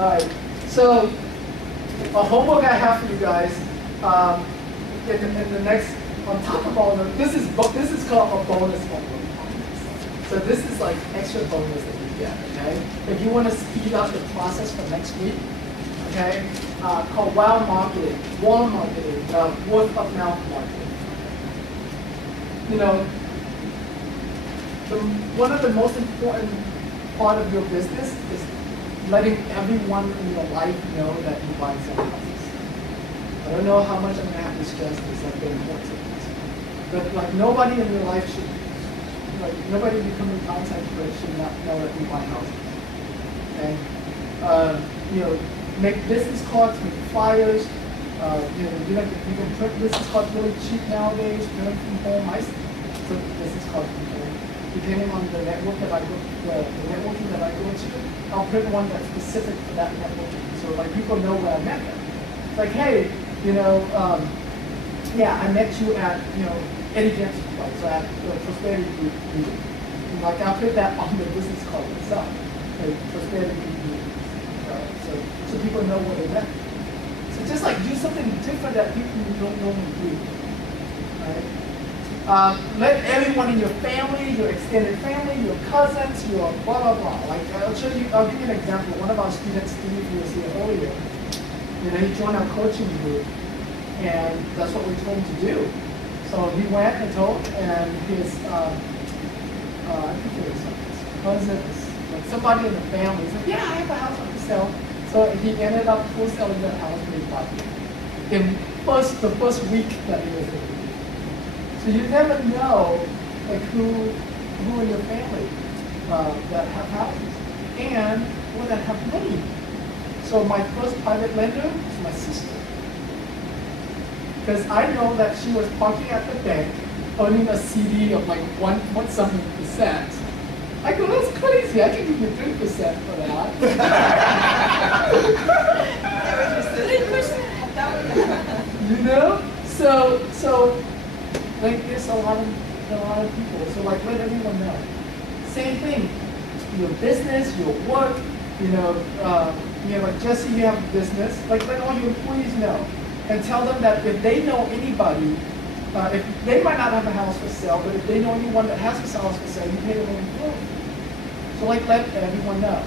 All right. So a homework I have for you guys in the next, on top of all of them, this is called a bonus homework. So this is like extra bonus that you get, okay? If you want to speed up the process for next week, okay, called warm marketing, word of mouth marketing. You know, one of the most important part of your business is letting everyone in your life know that you buy and sell houses. I don't know how much I'm gonna have to stress this, like the importance of this. But like nobody in your life should, like nobody you come in contact with should not know that you buy houses. Okay? You know, make business cards, make flyers. You know, you can print business cards really cheap nowadays, print from home. I print business cards from home. Depending on the network that I go, the networking that I go to, I'll print one that's specific for that networking. So like people know where I met them. It's like, hey, you know, yeah, I met you at, you know, Eddie Jensen's place, so at the Prosperity Group meeting. And like I'll put that on the business card itself, the Prosperity Group meeting. So people know where they met. So just like do something different that people don't normally do, right? Let everyone in your family, your extended family, your cousins, your blah, blah, blah. Like, I'll give you an example. One of our students, Steve, who was here earlier, you know, he joined our coaching group, and that's what we told him to do. So he went and told, and his, I think it was his cousins, like somebody in the family, said, yeah, I have a house for sale. So he ended up wholesaling that house for $5 in the first week that he was in. So you never know, like who in your family that have houses and or that have money. So my first private lender is my sister, because I know that she was parking at the bank, earning a CD of like 1.7%. I go, that's crazy. I can give you 3% for that. You know, so. Like there's a lot of people, so like let everyone know. Same thing, your business, your work, you know, like Jesse, you have a business, like let all your employees know. And tell them that if they know anybody, if they might not have a house for sale, but if they know anyone that has a house for sale, you pay them an employee. So like let everyone know.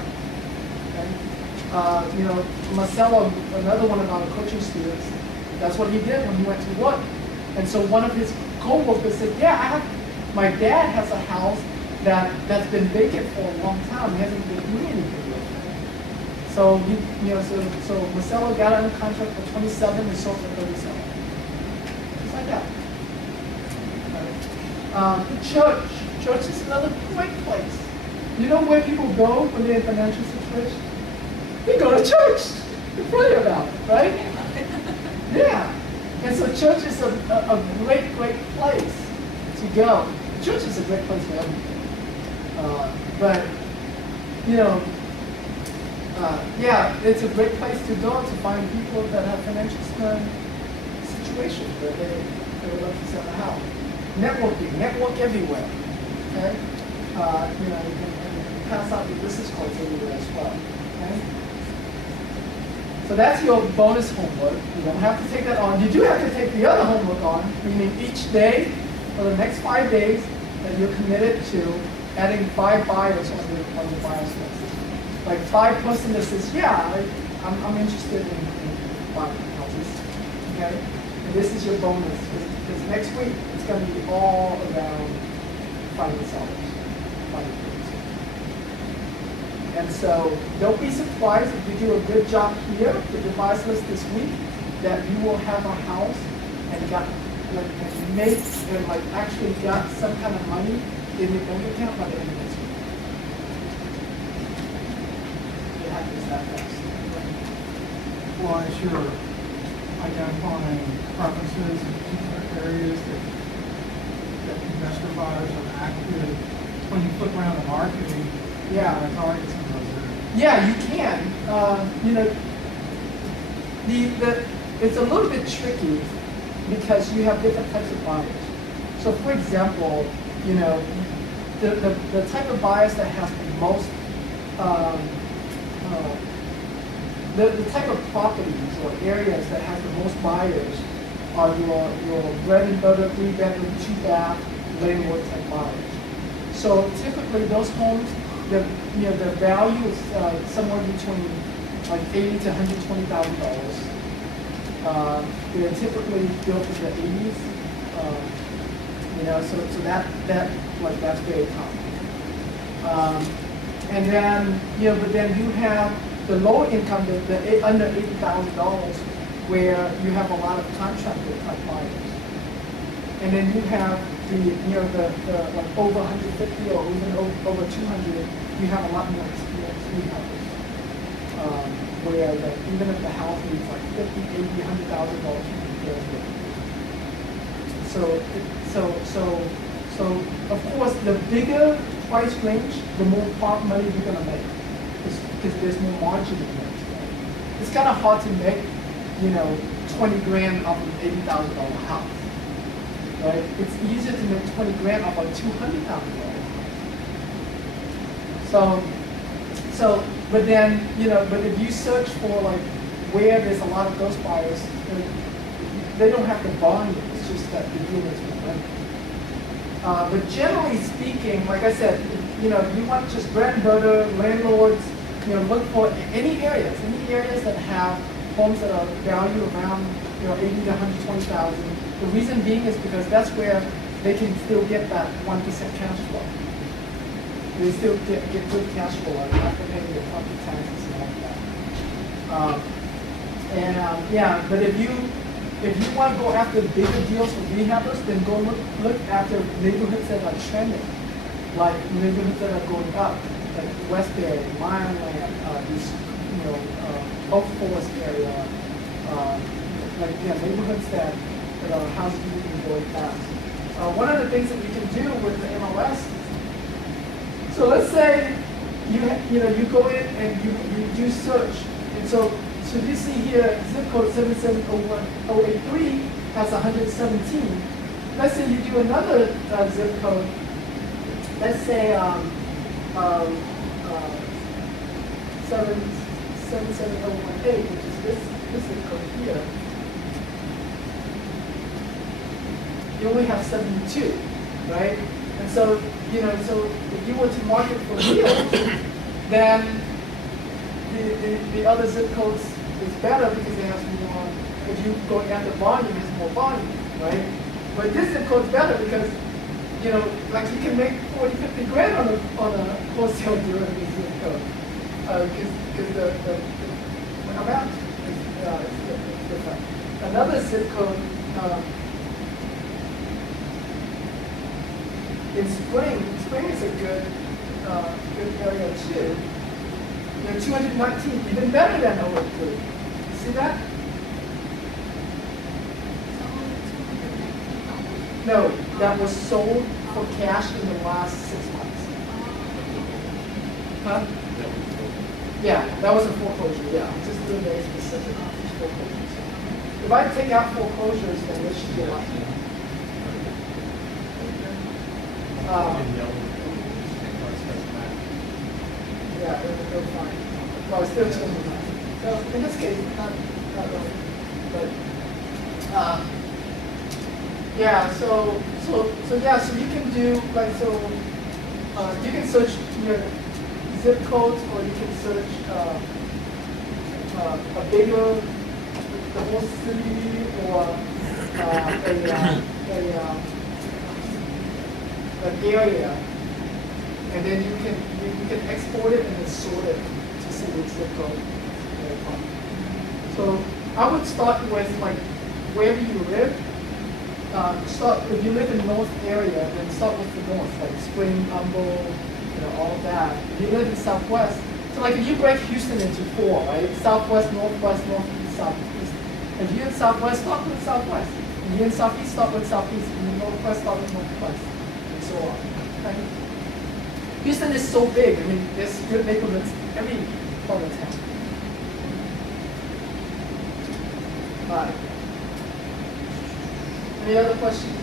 Okay? You know, Marcelo, another one of our coaching students, that's what he did when he went to work. And so one of his co-workers said, yeah, my dad has a house that's been vacant for a long time. He hasn't been doing anything with it. So he, you know, so Marcelo got it under contract for 27 and sold for 37. Just like that. Right. The church. Church is another great place. You know where people go when they're in financial situation? They go to church to pray about it, right? Yeah. And so church is a great place to go. Church is a great place for everything. But, you know, yeah, it's a great place to go to find people that have financial situations where they would love to sell a house. Network everywhere. Okay? You know, you can pass out your business cards everywhere as well. Okay? So that's your bonus homework. You don't have to take that on. You do have to take the other homework on, meaning each day for the next 5 days that you're committed to adding 5 buyers on the buyers list. Like 5 person that says, yeah, I'm interested in buying houses. Okay? And this is your bonus. Because next week it's going to be all around finding sellers, finding buyers. And so don't be surprised if you do a good job here with your buyers list this week, that you will have a house and got actually got some kind of money in your bank account by the end of this week. It happens that fast. Well, as you're identifying preferences in particular areas that investor buyers are active, when you flip around the marketing, yeah, targets in those areas. Yeah, you can. You know, it's a little bit tricky because you have different types of buyers. So, for example, you know, the type of buyers that have the most the type of properties or areas that have the most buyers are your bread and butter, 3-bedroom, 2-bath, landlord type buyers. So typically those homes, the value is somewhere between like $80,000 to $120,000. They're typically built in the 80s. So that's very common. And then, but then you have the low income, the under $80,000, where you have a lot of contractor type buyers. And then you have the like over 150 or even over 200, you have a lot more experienced rehabbers. Where even if the house needs like $50,000, $80,000, $100,000, so of course the bigger price range, the more money you're gonna make, because there's more margin in it. Right? It's kind of hard to make, 20 grand off an $80,000 house, right? It's easier to make 20 grand off a $200,000 house. But then, but if you search for like where there's a lot of those buyers, they don't have the volume. It's just that the deal is more money. But generally speaking, like I said, if you want just bread and butter, landlords, look for any areas that have homes that are valued around, 80 to 120,000. The reason being is because that's where they can still get that 1% cash flow. They still get good cash flow, and not to pay their property taxes and all that. But if you want to go after bigger deals with rehabbers, then go look after neighborhoods that are trending, like neighborhoods that are going up, like Westbury, Mineland, these, Oak Forest area, neighborhoods that are house moving really fast. One of the things that you can do with the MLS. So let's say you go in and you do search, and so you see here zip code 77083 has 117. Let's say you do another zip code. Let's say 77018, which is this zip code here. You only have 72, right? And so, so if you were to market for deals, then the other zip codes is better because it has more, if you go after volume, it has more volume, right? But this zip code's better because, like you can make 40, 50 grand on a wholesale deal in this zip code. Because the amount is different. Another zip code, in Spring is a good area too. 219, even better than 083. You see that? No, that was sold for cash in the last 6 months. Huh? Yeah, that was a foreclosure. Yeah, I'm just doing very specific on these foreclosures. If I take out foreclosures, then this should be a lot more. Yeah, they're fine. Well, it's still 209. So in this case, not really. But so you can do you can search your zip codes, or you can search a bigger, the whole city, or an area, and then you can export it and then sort it to see which zip code they're from. So I would start with like wherever you live. If you live in the north area, then start with the north, like Spring, Humboldt, all of that. If you live in southwest, so like if you break Houston into 4, right? Southwest, northwest, northeast, southeast. If you're in southwest, start with southwest. If you're in southeast, start with southeast. If you're in northwest, start with northwest. So on. Okay? Houston is so big. I mean, there's good neighborhoods every part of town. All right. Any other questions?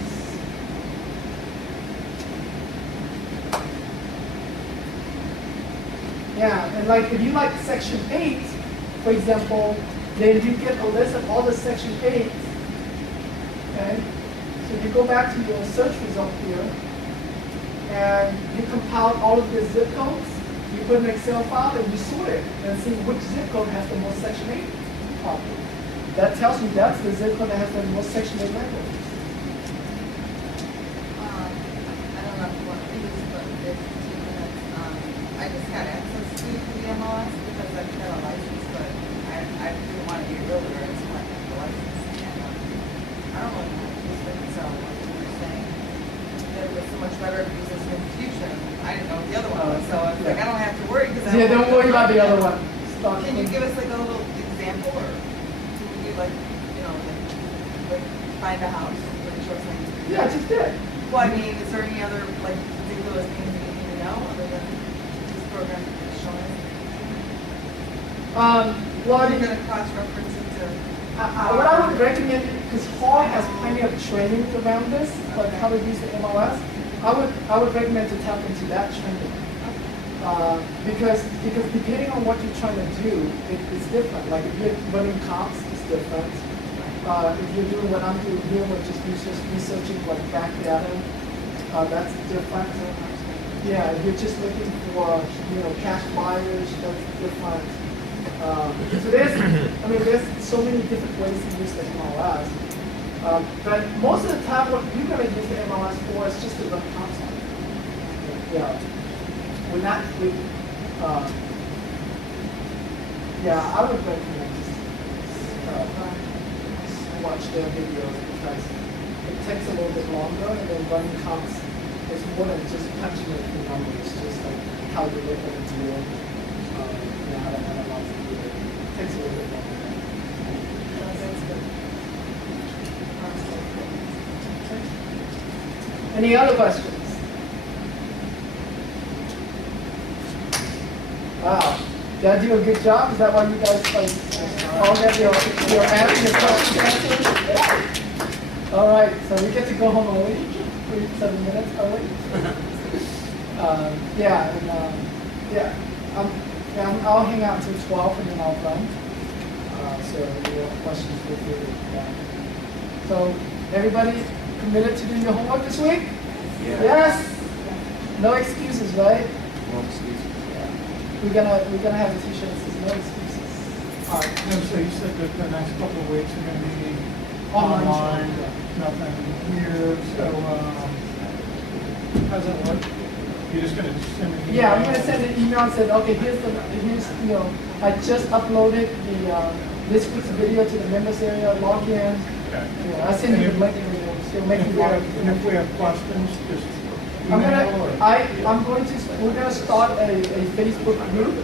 Yeah, and like if you like Section 8, for example, then you get a list of all the Section 8s. Okay? So you go back to your search result here, and you compile all of the zip codes, you put an Excel file, and you sort it, and see which zip code has the most Section 8 property. That tells you that's the zip code that has the most Section 8 landlords. I don't know if you want to do this, but if 15 minutes, I just had access to the MLS because I've got a license, but I didn't want to be a realtor, I just wanted to have the license. And I don't know if this doesn't sound like you were saying that it was so much better to use this in the future. I didn't know what the other one was, so I was like, I don't have to worry because I Yeah, don't worry about the other one. Can you give us like a little example, or can you like, you know, like find a house, like show something? Yeah, just did. Well, I mean, is there any other, like, particular things that you need to know other than this program is showing? Well, Are you gonna cross-reference it to? what I would recommend, because Hall has plenty of training around this, like how to use the MLS, I would recommend to tap into that training. Because depending on what you're trying to do, it's different. Like if you're running comps, it's different. If you're doing what I'm doing here, which is researching like back data, that's different. Yeah, if you're just looking for cash buyers, that's different. So there's so many different ways to use the MLS. But most of the time, what you're going to use the MLS for is just to run comps on it. Yeah. We're not, yeah, I would recommend just watch their videos because it takes a little bit longer, and then running comps is more than just punching it through numbers. It's just like how you look at a deal, how to analyze the deal. It takes a little bit longer. Any other questions? Wow, did I do a good job? Is that why you guys all get your questions answered? All right, so we get to go home early, 7 minutes early. I'll hang out until 12 and then I'll run. So if you have questions, feel free to. So everybody committed to do your homework this week? Yeah. Yes? No excuses, right? No excuses. We're gonna have a t-shirt that says no excuses. All right, and so you said that the next couple of weeks are gonna be Online. online, nothing here, so, how's that work? You're just gonna send an email? Yeah, I'm gonna send an email and say, okay, here's I just uploaded this week's video to the members area, log in. Okay. I send you the link, it'll make you log in. And if we have questions, just We're email gonna start a Facebook group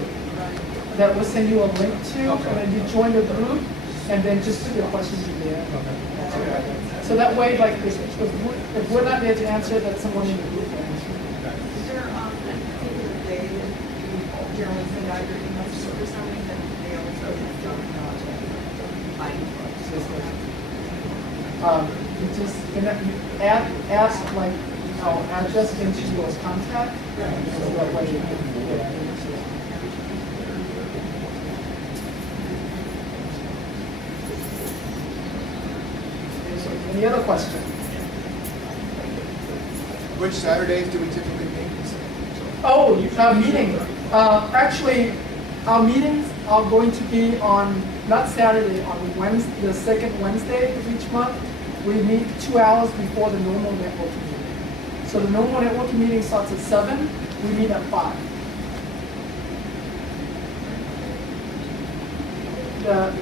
that will send you a link to, Okay. and then you join the group, and then just put your questions in there. Okay. So that way, like, if we're not there to answer, that someone in the group will answer. Is there a particular day that you generally send out your emails for some reason? They always go to You just ask like our address into your contact. So that way you can, So any other question? Which Saturdays do we typically meet? Oh, meeting. Actually, our meetings are going to be on, not Saturday, on Wednesday, the second Wednesday of each month. We meet 2 hours before the normal networking meeting. So the normal networking meeting starts at 7, we meet at 5.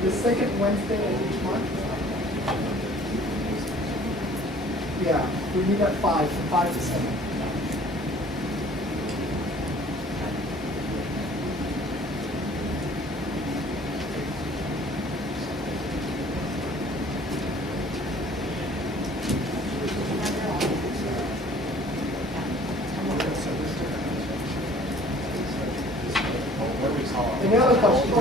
The second Wednesday of each month. Yeah, we meet at 5, from 5 to 7. Any other questions?